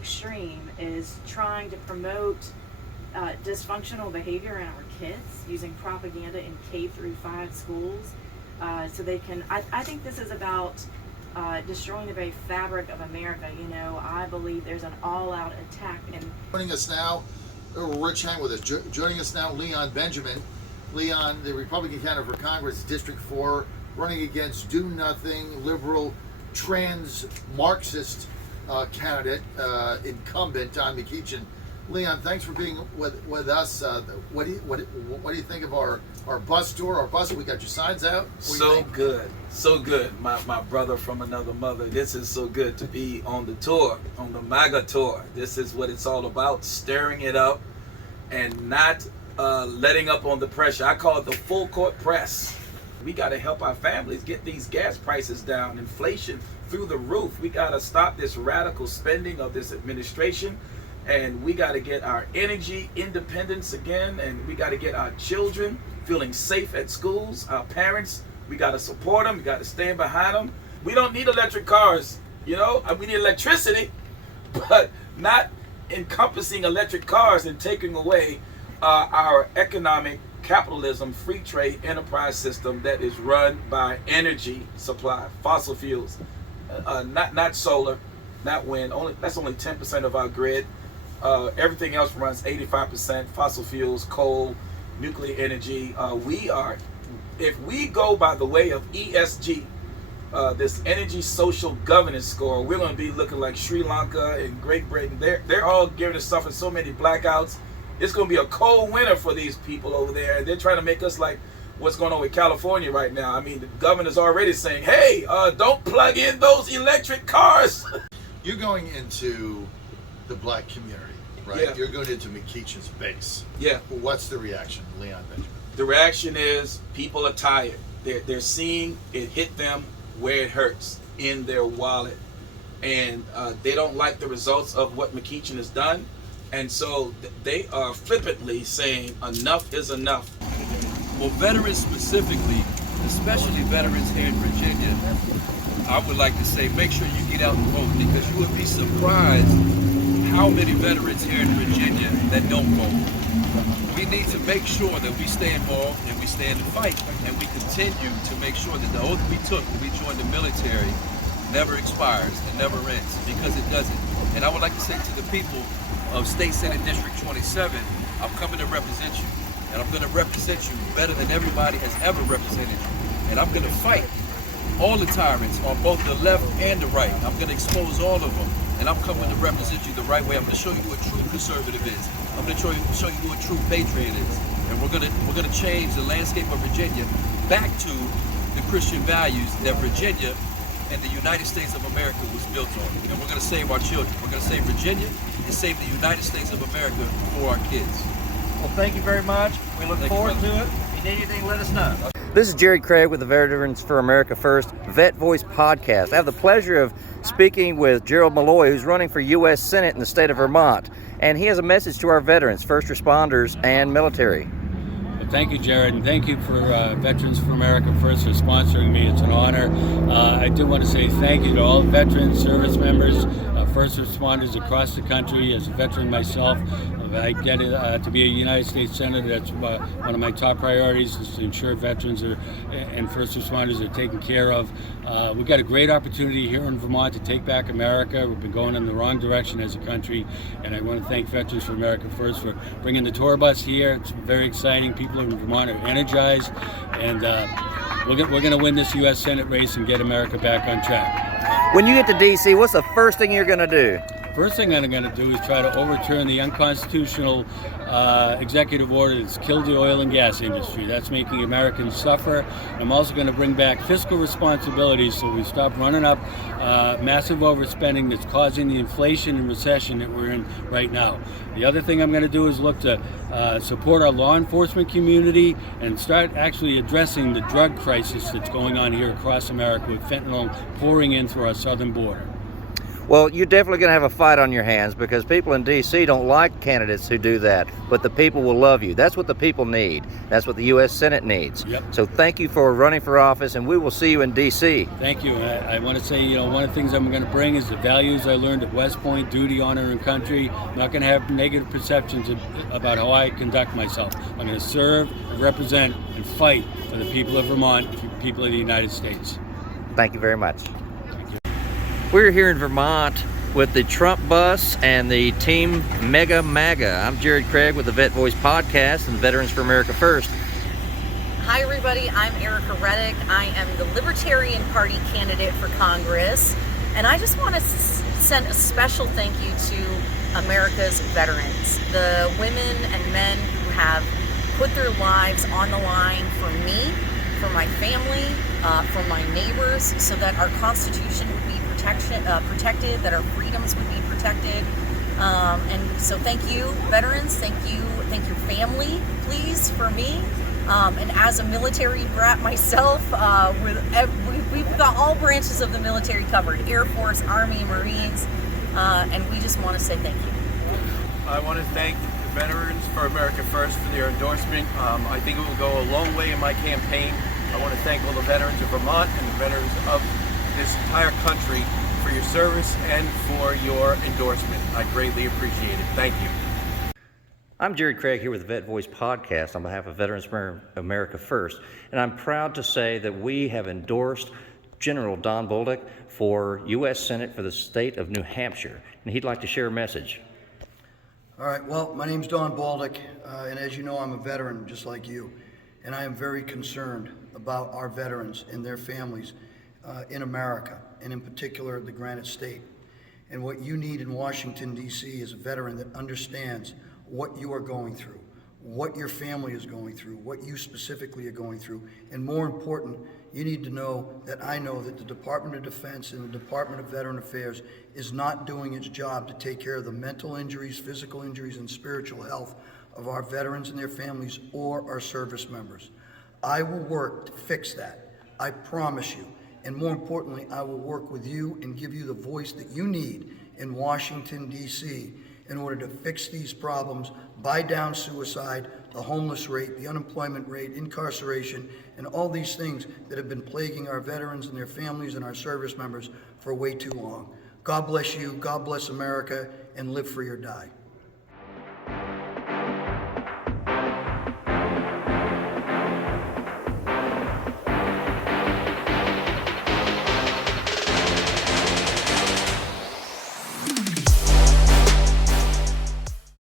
extreme is trying to promote dysfunctional behavior in our kids using propaganda in K-5 schools. So they can, I think this is about destroying the very fabric of America. You know, I believe there's an all-out attack. And joining us now, Rich Hang with us. Joining us now, Leon Benjamin. Leon, the Republican candidate for Congress, District 4, running against do-nothing, liberal, trans-Marxist candidate, incumbent, John McEachin. Leon, thanks for being with us. What do you think of our bus tour? Our bus, we got your signs out. So good, so good. My brother from another mother. This is so good to be on the tour, on the MAGA tour. This is what it's all about: stirring it up and not letting up on the pressure. I call it the full court press. We got to help our families get these gas prices down, inflation through the roof. We got to stop this radical spending of this administration. And we got to get our energy independence again, and we got to get our children feeling safe at schools. Our parents, we got to support them. We got to stand behind them. We don't need electric cars, you know. We need electricity, but not encompassing electric cars and taking away our economic capitalism, free trade enterprise system that is run by energy supply, fossil fuels, not solar, not wind. That's only 10% of our grid. Everything else runs 85% fossil fuels, coal, nuclear energy. If we go by the way of ESG, this energy social governance score, we're going to be looking like Sri Lanka and Great Britain. They're all giving us suffering so many blackouts. It's going to be a cold winter for these people over there. They're trying to make us like what's going on with California right now. I mean, the governor's already saying, hey, don't plug in those electric cars. You're going into the black community, right? Yeah. You're going into McEachin's base. Yeah. What's the reaction, Leon Benjamin? The reaction is people are tired. They're seeing it hit them where it hurts, in their wallet. And they don't like the results of what McEachin has done. And so they are flippantly saying enough is enough. Well, veterans specifically, especially veterans here in Virginia, I would like to say make sure you get out and vote, because you would be surprised how many veterans here in Virginia that don't vote. We need to make sure that we stay involved and we stay in the fight, and we continue to make sure that the oath we took when we joined the military never expires and never ends, because it doesn't. And I would like to say to the people of State Senate District 27, I'm coming to represent you, and I'm going to represent you better than everybody has ever represented you. And I'm going to fight all the tyrants on both the left and the right. I'm going to expose all of them, and I'm coming to represent you the right way. I'm going to show you who a true conservative is. I'm going to show you who a true patriot is, and we're going to change the landscape of Virginia back to the Christian values that Virginia and the United States of America was built on. And we're going to save our children. We're going to save Virginia and save the United States of America for our kids. Well, thank you very much. We look forward to it. If you need anything, let us know. This is Jerry Craig with the Veterans for America First Vet Voice Podcast. I have the pleasure of speaking with Gerald Malloy, who's running for U.S. Senate in the state of Vermont. And he has a message to our veterans, first responders, and military. Well, thank you, Jared, and thank you for Veterans for America First for sponsoring me. It's an honor. I do want to say thank you to all veterans, service members, first responders across the country. As a veteran myself, I get to be a United States Senator. That's one of my top priorities, is to ensure veterans and first responders are taken care of. We've got a great opportunity here in Vermont to take back America. We've been going in the wrong direction as a country, and I want to thank Veterans for America First for bringing the tour bus here. It's very exciting. People in Vermont are energized, and we're going to win this U.S. Senate race and get America back on track. When you get to D.C., what's the first thing you're going to do? First thing I'm going to do is try to overturn the unconstitutional executive order that's killed the oil and gas industry. That's making Americans suffer. I'm also going to bring back fiscal responsibility so we stop running up massive overspending that's causing the inflation and recession that we're in right now. The other thing I'm going to do is look to support our law enforcement community and start actually addressing the drug crisis that's going on here across America with fentanyl pouring in through our southern border. Well, you're definitely going to have a fight on your hands because people in D.C. don't like candidates who do that, but the people will love you. That's what the people need. That's what the U.S. Senate needs. Yep. So thank you for running for office, and we will see you in D.C. Thank you. I want to say, one of the things I'm going to bring is the values I learned at West Point: duty, honor, and country. I'm not going to have negative perceptions about how I conduct myself. I'm going to serve, represent, and fight for the people of Vermont, for the people of the United States. Thank you very much. We're here in Vermont with the Trump bus and the team Mega MAGA. I'm Jared Craig with the Vet Voice podcast and Veterans for America First. Hi everybody, I'm Erica Reddick. I am the Libertarian Party candidate for Congress, and I just want to send a special thank you to America's veterans, the women and men who have put their lives on the line for me, for my family, for my neighbors, so that our Constitution would be protected, that our freedoms would be protected. And so thank you, veterans. Thank your family, please, for me. And as a military brat myself, we've got all branches of the military covered: Air Force, Army, Marines, and we just want to say thank you. I want to thank Veterans for America First for their endorsement. I think it will go a long way in my campaign. I want to thank all the veterans of Vermont and the veterans of this entire country for your service and for your endorsement. I greatly appreciate it. Thank you. I'm Jared Craig here with the Vet Voice podcast on behalf of Veterans for America First, and I'm proud to say that we have endorsed General Don Bolduc for U.S. Senate for the state of New Hampshire, and he'd like to share a message. All right, well, my name's Don Bolduc, and as you know, I'm a veteran just like you, and I am very concerned about our veterans and their families in America, and in particular the Granite State. And what you need in Washington, D.C. is a veteran that understands what you are going through, what your family is going through, what you specifically are going through, and more important, you need to know that I know that the Department of Defense and the Department of Veteran Affairs is not doing its job to take care of the mental injuries, physical injuries, and spiritual health of our veterans and their families or our service members. I will work to fix that, I promise you. And more importantly, I will work with you and give you the voice that you need in Washington, D.C. in order to fix these problems, buy down suicide, the homeless rate, the unemployment rate, incarceration, and all these things that have been plaguing our veterans and their families and our service members for way too long. God bless you, God bless America, and live free or die.